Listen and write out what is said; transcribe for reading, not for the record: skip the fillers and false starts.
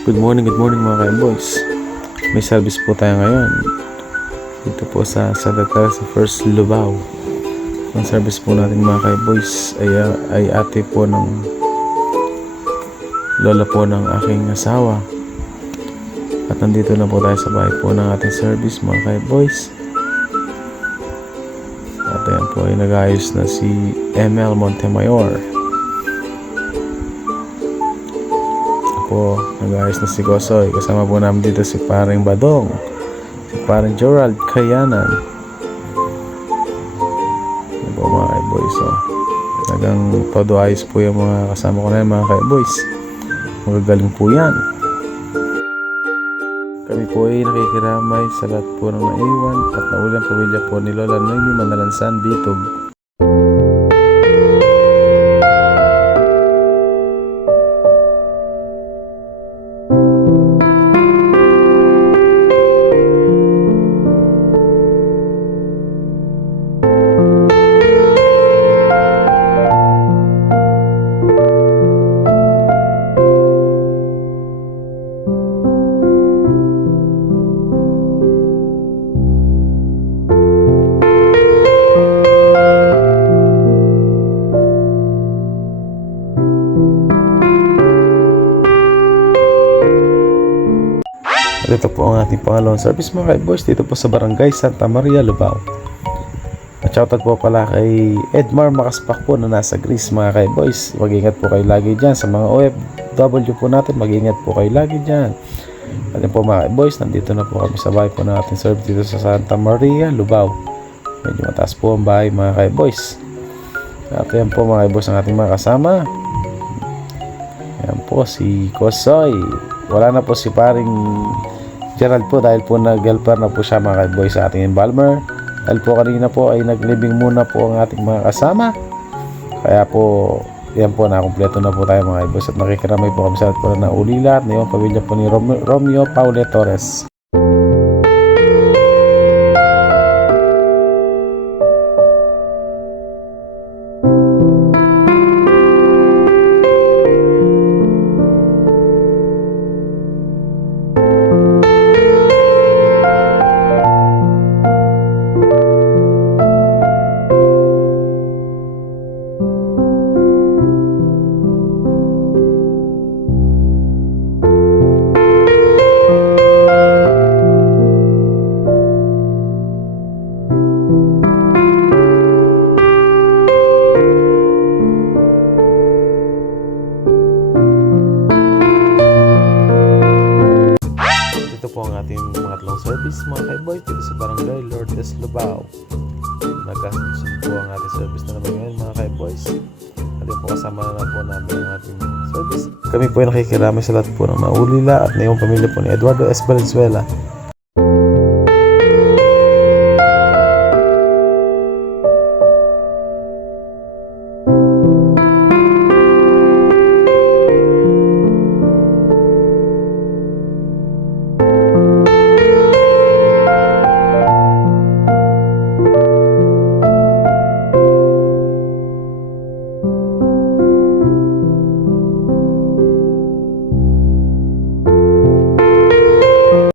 Good morning mga ka-boys. May service po tayo ngayon. Dito po sa Santa Teresa First Lubao. Ang service po natin mga ka-boys ay ate po ng lola po ng aking asawa. At nandito na po tayo sa bahay po ng ating service mga ka-boys. At ayan po ay nag-ayos na si ML Montemayor. Po, nag-ayos na si Gosoy. Kasama po namin dito si paring Badong, si paring Gerald Kayanan. Yan po mga ka-boys. Talagang todo ayos po yung mga kasama ko na yan mga ka-boys. Magagaling po yan. Kami po ay nakikiramay sa lahat po ng naiwan at naulang pamilya po ni Lola Noemi Manalansan dito. Ito po ang ating pangalawang service mga ka-boys dito po sa Barangay Santa Maria, Lubao. At shoutout po pala kay Edmar Makaspak po na nasa Greece mga ka-boys. Mag-ingat po kayo lagi dyan sa mga OFW po natin. Mag-ingat po kayo lagi dyan. At yun po mga ka-boys, nandito na po kami sa bahay po ng ating service dito sa Santa Maria, Lubao. Medyo mataas po ang bahay mga ka-boys. At yan po mga ka-boys ang ating mga kasama. Yan po si Kosoy. Wala na po si paring Gerald po dahil po nag-helper na po siya mga ka-boys sa ating embalmer. Dahil po kanina po ay naglibing muna po ang ating mga kasama. Kaya po yan po nakumpleto na po tayo mga ka-boys at nakikiramay po kami sa lahat po na ulila at na yung pamilya po ni Romeo Paule Torres. Ito po ang ating pangatlong service mga ka-boys dito sa Barangay Lourdes, Lubao. Nagkasusun po ang ating service na naman ngayon mga ka-boys. At yun po kasama na po namin ang ating service. Kami po ay nakikiramay sa lahat po ng naulila at na yung pamilya po ni Eduardo S. Valenzuela.